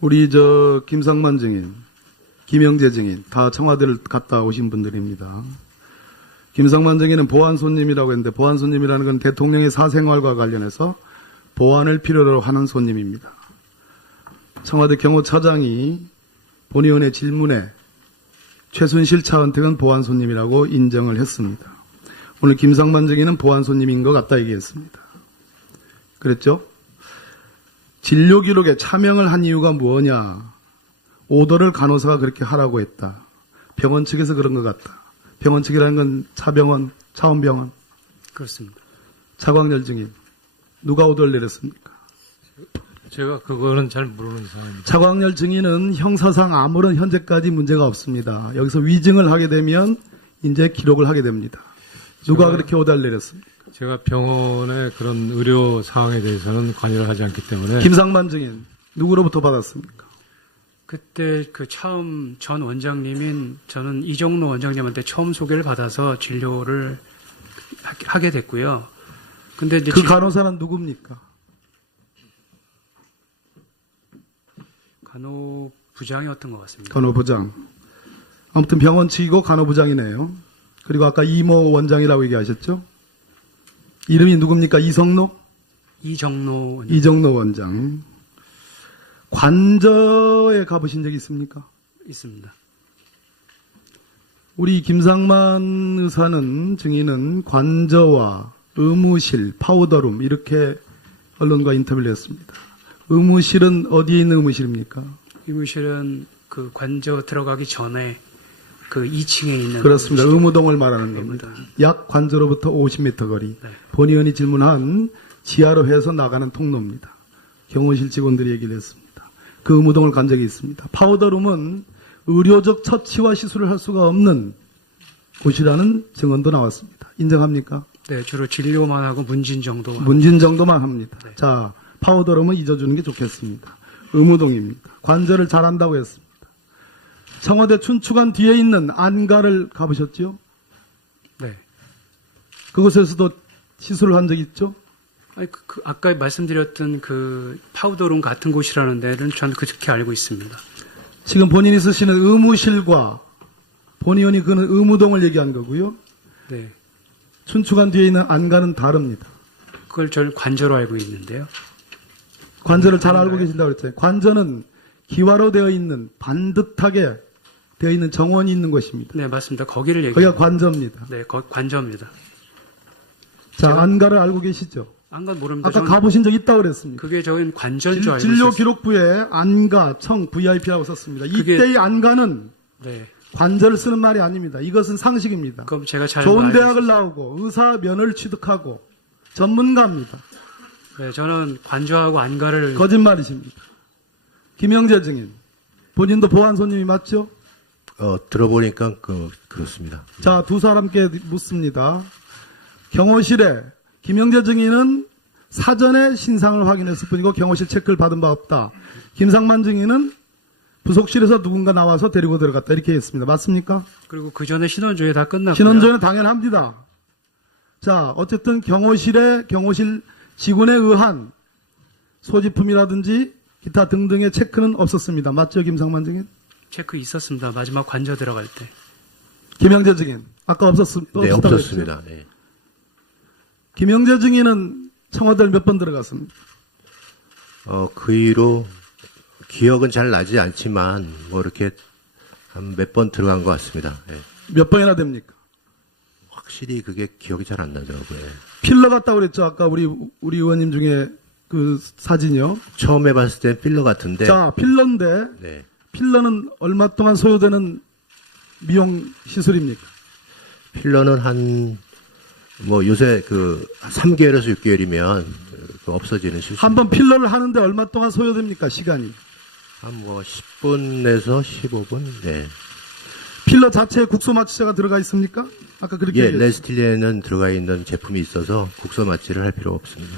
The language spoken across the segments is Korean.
우리 김상만 증인, 김영재 증인 다 청와대를 갔다 오신 분들입니다. 김상만 증인은 보안 손님이라고 했는데 보안 손님이라는 건 대통령의 사생활과 관련해서 보안을 필요로 하는 손님입니다. 청와대 경호처장이 본 의원의 질문에 최순실 차관 등은 보안 손님이라고 인정을 했습니다. 오늘 김상만 증인은 보안 손님인 것 같다 얘기했습니다. 그랬죠? 진료 기록에 차명을 한 이유가 뭐냐? 오더를 간호사가 그렇게 하라고 했다. 병원 측에서 그런 것 같다. 병원 측이라는 건 차병원, 차원병원. 그렇습니다. 차광렬 증인. 누가 오더를 내렸습니까? 제가 그거는 잘 모르는 사람입니다. 차광렬 증인은 형사상 아무런 현재까지 문제가 없습니다. 여기서 위증을 하게 되면 이제 기록을 하게 됩니다. 누가 그렇게 오더를 내렸습니까? 제가 병원의 그런 의료 사항에 대해서는 관여를 하지 않기 때문에. 김상만 증인. 누구로부터 받았습니까? 그때 처음 전 원장님인 저는 이정로 원장님한테 처음 소개를 받아서 진료를 하게 됐고요. 근데 이제 그 간호사는 누굽니까? 간호부장이었던 것 같습니다. 간호부장. 아무튼 병원 측이고 간호부장이네요. 그리고 아까 이모 원장이라고 얘기하셨죠? 이름이 누굽니까? 이정로 원장. 관저에 가보신 적 있습니까? 있습니다. 우리 김상만 의사는 증인은 관저와 의무실, 파우더룸 이렇게 언론과 인터뷰를 했습니다. 의무실은 어디에 있는 의무실입니까? 의무실은 그 관저 들어가기 전에 그 2층에 있는. 그렇습니다. 의무동을 말하는 겁니다. 의무동. 약 관저로부터 50m 거리. 네. 본 의원이 질문한 지하로 해서 나가는 통로입니다. 경호실 직원들이 얘기를 했습니다. 그 의무동을 간 적이 있습니다. 파우더룸은 의료적 처치와 시술을 할 수가 없는 곳이라는 증언도 나왔습니다. 인정합니까? 네, 주로 진료만 하고 문진 정도만. 문진 정도만 합니다. 네. 자, 파우더룸은 잊어주는 게 좋겠습니다. 의무동입니까? 관절을 잘한다고 했습니다. 청와대 춘추관 뒤에 있는 안가를 가보셨죠? 네. 그곳에서도 시술을 한 적 있죠? 아니, 아까 말씀드렸던 그 파우더룸 같은 곳이라는 데는 저는 그렇게 알고 있습니다. 지금 본인이 쓰시는 의무실과 본 의원이 그는 의무동을 얘기한 거고요. 네. 춘추관 뒤에 있는 안가는 다릅니다. 그걸 저는 관저로 알고 있는데요. 관저를 잘 알고 계신다고 그랬잖아요. 관저는 기와로 되어 있는 반듯하게 되어 있는 정원이 있는 곳입니다. 네, 맞습니다. 거기를 거기가 얘기합니다. 관저입니다. 네, 관저입니다. 자, 안가를 알고 계시죠? 안간 모릅니다. 아까 저는 가보신 적 있다고 그랬습니다. 그게 저는 관저인 줄 알고 진료 있었어요. 기록부에 안가, 청, VIP라고 썼습니다. 그게- 이때의 안가는 네. 관저를 쓰는 말이 아닙니다. 이것은 상식입니다. 그럼 제가 잘 좋은 알고 대학을 있었어요. 나오고 의사 면허를 취득하고 전문가입니다. 네, 저는 관저하고 안가를 거짓말이십니다. 김영재 증인, 본인도 보안 손님이 맞죠? 들어보니까 그렇습니다. 자, 두 사람께 묻습니다. 경호실에 김영재 증인은 사전에 신상을 확인했을 뿐이고 경호실 체크를 받은 바 없다. 김상만 증인은 부속실에서 누군가 나와서 데리고 들어갔다. 이렇게 했습니다. 맞습니까? 그리고 그 전에 신원조회 다 끝났고요. 신원조회는 당연합니다. 자, 어쨌든 경호실 직원에 의한 소지품이라든지 기타 등등의 체크는 없었습니다. 맞죠, 김상만 증인? 체크 있었습니다. 마지막 관저 들어갈 때. 김영재 증인, 아까 네, 없었다고 했죠? 없었습니다. 네. 김영재 증인은 청와대를 몇 번 들어갔습니다. 그 이후로 기억은 잘 나지 않지만 뭐 이렇게 한 몇 번 들어간 것 같습니다. 네. 몇 번이나 됩니까? 확실히 그게 기억이 잘 안 나더라고요. 필러 같다고 그랬죠. 아까 우리 의원님 중에 그 사진이요. 처음에 봤을 땐 필러 같은데. 자, 필러인데 네. 필러는 얼마 동안 소요되는 미용 시술입니까? 필러는 요새 3개월에서 6개월이면 없어지는 시술. 한번 필러를 하는데 얼마 동안 소요됩니까? 시간이. 한 10분에서 15분? 네. 필러 자체에 국소 마취제가 들어가 있습니까? 아까 그렇게 예, 얘기했죠. 레스틸리에는 들어가 있는 제품이 있어서 국소 마취를 할 필요 없습니다.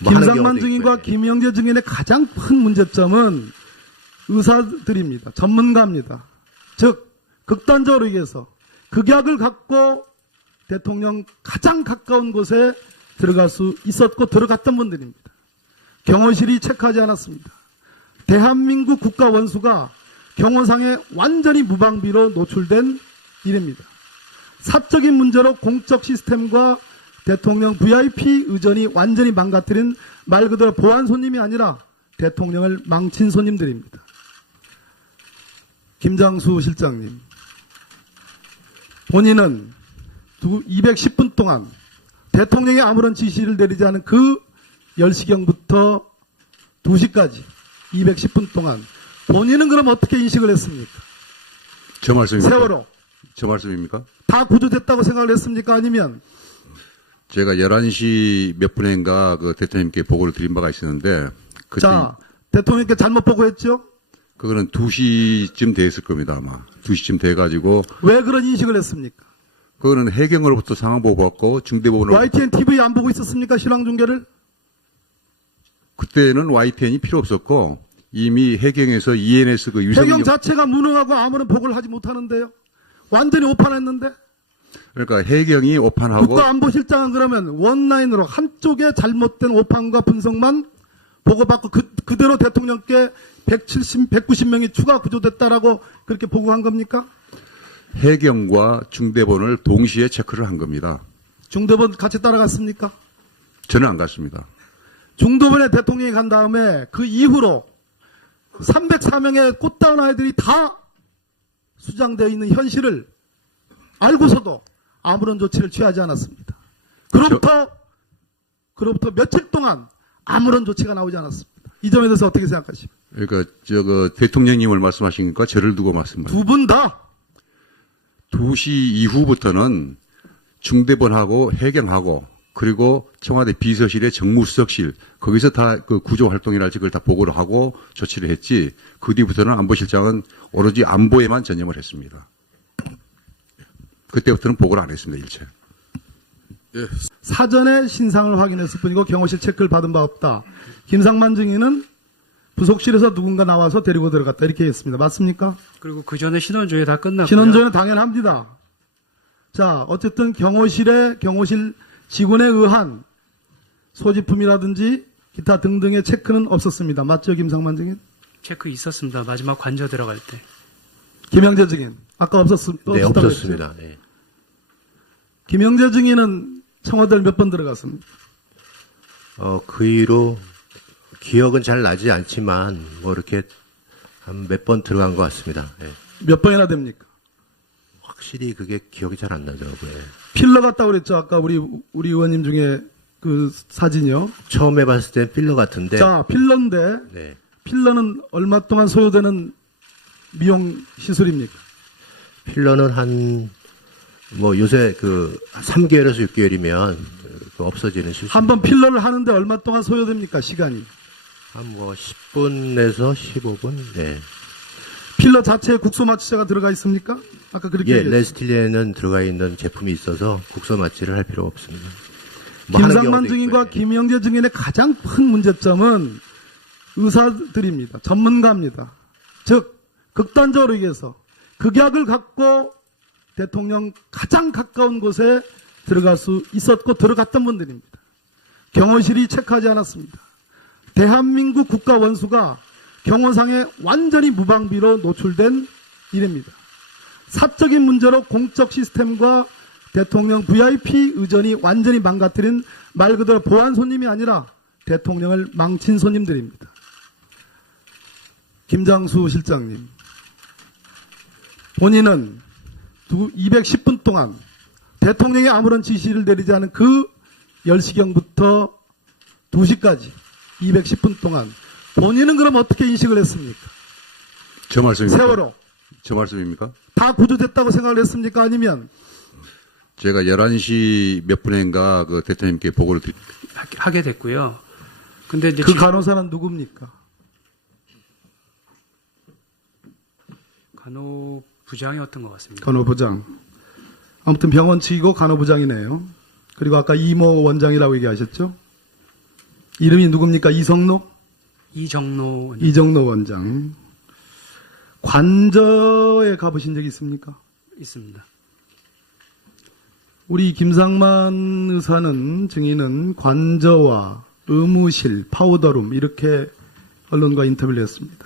뭐 하는 김상만 경우도 증인과 있고요. 김영재 증인의 가장 큰 문제점은 의사들입니다. 전문가입니다. 즉 극단적으로 얘기해서 극약을 갖고 대통령 가장 가까운 곳에 들어갈 수 있었고 들어갔던 분들입니다. 경호실이 체크하지 않았습니다. 대한민국 국가 원수가 경호상에 완전히 무방비로 노출된 일입니다. 사적인 문제로 공적 시스템과 대통령 VIP 의전이 완전히 망가뜨린 말 그대로 보안 손님이 아니라 대통령을 망친 손님들입니다. 김장수 실장님, 본인은 210분 동안 대통령이 아무런 지시를 내리지 않은 그 10시경부터 2시까지 210분 동안 본인은 그럼 어떻게 인식을 했습니까? 저 말씀입니까? 세월호 저 말씀입니까? 다 구조됐다고 생각을 했습니까? 아니면 제가 11시 몇 분인가 그 대통령님께 보고를 드린 바가 있었는데, 그때 자, 대통령께 잘못 보고했죠? 그거는 2시쯤 됐을 겁니다, 아마. 2시쯤 돼가지고, 왜 그런 인식을 했습니까? 그거는 해경으로부터 상황 보고 받고, 중대본으로. YTN TV 안 보고 있었습니까? 실황 중계를? 그때는 YTN이 필요 없었고, 이미 해경에서 ENS 그 유성. 해경 자체가 무능하고 아무런 보고를 하지 못하는데요. 완전히 오판했는데. 그러니까 해경이 오판하고. 국가안보실장은 그러면 원라인으로 한쪽에 잘못된 오판과 분석만 보고받고 그대로 대통령께 190명이 추가 구조됐다라고 그렇게 보고한 겁니까? 해경과 중대본을 동시에 체크를 한 겁니다. 중대본 같이 따라갔습니까? 저는 안 갔습니다. 중도본에 대통령이 간 다음에 그 이후로 304명의 꽃다운 아이들이 다 수장되어 있는 현실을 알고서도 아무런 조치를 취하지 않았습니다. 그로부터 며칠 동안 아무런 조치가 나오지 않았습니다. 이 점에 대해서 어떻게 생각하십니까? 그러니까 대통령님을 말씀하시니까 저를 두고 말씀하십니다. 두 분 다 2시 이후부터는 중대본하고 해경하고 그리고 청와대 비서실의 정무수석실 거기서 다 그 구조 활동이랄지 그걸 다 보고를 하고 조치를 했지, 그 뒤부터는 안보실장은 오로지 안보에만 전념을 했습니다. 그때부터는 보고를 안 했습니다, 일체. 사전에 신상을 확인했을 뿐이고 경호실 체크를 받은 바 없다. 김상만 증인은 부속실에서 누군가 나와서 데리고 들어갔다 이렇게 했습니다. 맞습니까? 그리고 그 전에 신원조회 다 끝났고요. 신원조회는 당연합니다. 자, 어쨌든 경호실 직원에 의한 소지품이라든지 기타 등등의 체크는 없었습니다. 맞죠, 김상만 증인? 체크 있었습니다. 마지막 관저 들어갈 때. 김영재 증인 아까 네, 없었다고 했죠? 없었습니다. 네. 김영재 증인은 청와대를 몇 번 들어갔습니다. 그 이후로 기억은 잘 나지 않지만 뭐 이렇게 한 몇 번 들어간 것 같습니다. 네. 몇 번이나 됩니까? 확실히 그게 기억이 잘 안 나더라고요. 필러 같다고 그랬죠. 아까 우리 의원님 중에 그 사진이요. 처음에 봤을 땐 필러 같은데. 자, 필러인데 네. 필러는 얼마 동안 소요되는 미용 시술입니까? 필러는 뭐 요새 3개월에서 6개월이면 없어지는 시술. 한 번 필러를 하는데 얼마 동안 소요됩니까? 시간이. 한 뭐 10분에서 15분. 네. 필러 자체에 국소 마취제가 들어가 있습니까? 아까 그렇게 예, 얘기했죠. 레스틸리에는 들어가 있는 제품이 있어서 국소 마취를 할 필요 없습니다. 뭐 하는 김상만 경우도 증인과 있고요. 김영재 증인의 가장 큰 문제점은 의사들입니다. 전문가입니다. 즉 극단적으로 얘기해서 극약을 갖고 대통령 가장 가까운 곳에 들어갈 수 있었고 들어갔던 분들입니다. 경호실이 체크하지 않았습니다. 대한민국 국가 원수가 경호상에 완전히 무방비로 노출된 일입니다. 사적인 문제로 공적 시스템과 대통령 VIP 의전이 완전히 망가뜨린 말 그대로 보안 손님이 아니라 대통령을 망친 손님들입니다. 김장수 실장님, 본인은 210분 동안 대통령이 아무런 지시를 내리지 않은 그 10시경부터 2시까지 210분 동안 본인은 그럼 어떻게 인식을 했습니까? 저 말씀입니까? 세월호 저 말씀입니까? 다 구조됐다고 생각을 했습니까? 아니면 제가 11시 몇 분인가 그 대통령님께 보고를 하게 됐고요. 근데 이제 그 간호사는 누굽니까? 간호부장이었던 것 같습니다. 간호부장. 아무튼 병원 측이고 간호부장이네요. 그리고 아까 이모 원장이라고 얘기하셨죠? 이름이 누굽니까? 이정로 원장. 관저에 가보신 적이 있습니까? 있습니다. 우리 김상만 의사는 증인은 관저와 의무실, 파우더룸 이렇게 언론과 인터뷰를 했습니다.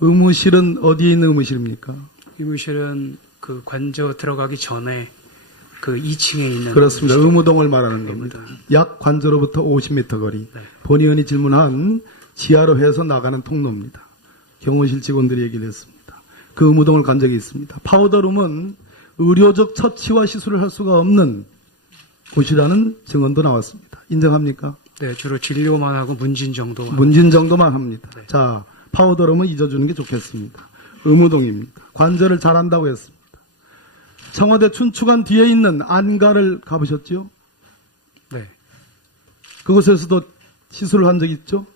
의무실은 어디에 있는 의무실입니까? 의무실은 그 관저 들어가기 전에 그 2층에 있는 그렇습니다. 의무실. 의무동을 말하는 겁니다. 약 관저로부터 50m 거리. 네. 본 의원이 질문한 지하로 해서 나가는 통로입니다. 경호실 직원들이 얘기를 했습니다. 그 의무동을 간 적이 있습니다. 파우더룸은 의료적 처치와 시술을 할 수가 없는 곳이라는 증언도 나왔습니다. 인정합니까? 네, 주로 진료만 하고 문진 정도. 문진 정도만 합니다. 네. 자, 파우더룸은 잊어주는 게 좋겠습니다. 의무동입니다. 관절을 잘한다고 했습니다. 청와대 춘추관 뒤에 있는 안가를 가보셨죠? 네. 그곳에서도 시술을 한 적 있죠?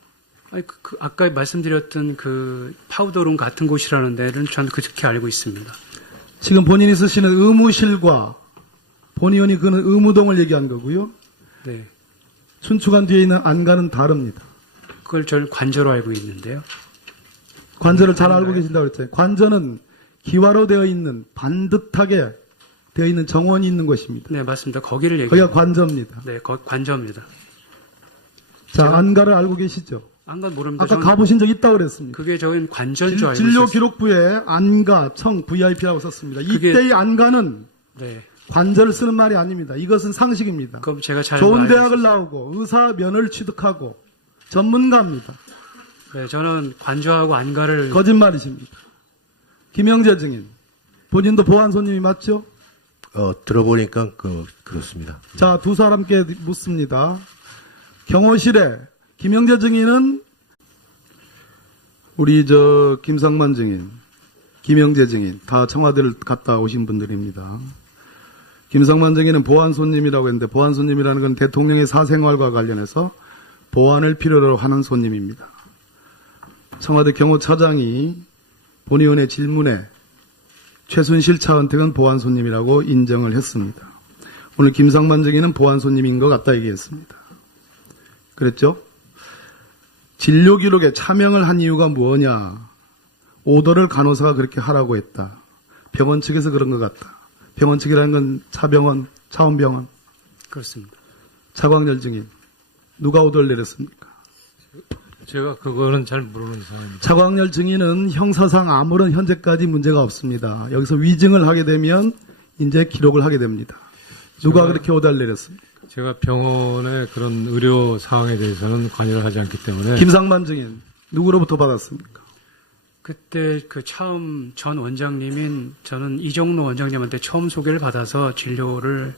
아니, 아까 말씀드렸던 그 파우더룸 같은 곳이라는 데는 저는 그렇게 알고 있습니다. 지금 본인이 쓰시는 의무실과 본 의원이 그는 의무동을 얘기한 거고요. 네. 춘추관 뒤에 있는 안가는 다릅니다. 그걸 저는 관저로 알고 있는데요. 관절을 잘 알고 계신다고 그랬잖아요. 관절은 기와로 되어 있는 반듯하게 되어 있는 정원이 있는 것입니다. 네, 맞습니다. 거기를 거기가 얘기합니다. 관저입니다. 네, 관저입니다. 자, 안가를 알고 계시죠? 안간 모릅니다. 아까 저는 가보신 적 있다고 그랬습니다. 그게 저는 관저인 줄 알고 진료 있었어요. 기록부에 안가, 청, VIP라고 썼습니다. 그게- 이때의 안가는 네. 관절을 쓰는 말이 아닙니다. 이것은 상식입니다. 그럼 제가 잘 좋은 알고 대학을 있었어요. 나오고 의사 면허를 취득하고 전문가입니다. 네, 저는 관저하고 안가를 거짓말이십니다. 김영재 증인, 본인도 보안 손님이 맞죠? 들어보니까 그렇습니다. 자, 두 사람께 묻습니다. 경호실에 김영재 증인은 우리 김상만 증인, 김영재 증인 다 청와대를 갔다 오신 분들입니다. 김상만 증인은 보안 손님이라고 했는데 보안 손님이라는 건 대통령의 사생활과 관련해서 보안을 필요로 하는 손님입니다. 청와대 경호차장이 본 의원의 질문에 최순실 차은택은 보안 손님이라고 인정을 했습니다. 오늘 김상만 증인은 보안 손님인 것 같다 얘기했습니다. 그랬죠? 진료 기록에 차명을 한 이유가 뭐냐? 오더를 간호사가 그렇게 하라고 했다. 병원 측에서 그런 것 같다. 병원 측이라는 건 차병원, 차원병원, 그렇습니다. 차광열 증인. 누가 오더를 내렸습니까? 제가 그거는 잘 모르는 사람입니다. 차광열 증인은 형사상 아무런 현재까지 문제가 없습니다. 여기서 위증을 하게 되면 이제 기록을 하게 됩니다. 누가 제가- 그렇게 오더를 내렸습니까? 제가 병원의 그런 의료 사항에 대해서는 관여를 하지 않기 때문에 김상만 증인. 누구로부터 받았습니까? 그때 그 처음 전 원장님인 저는 이정로 원장님한테 처음 소개를 받아서 진료를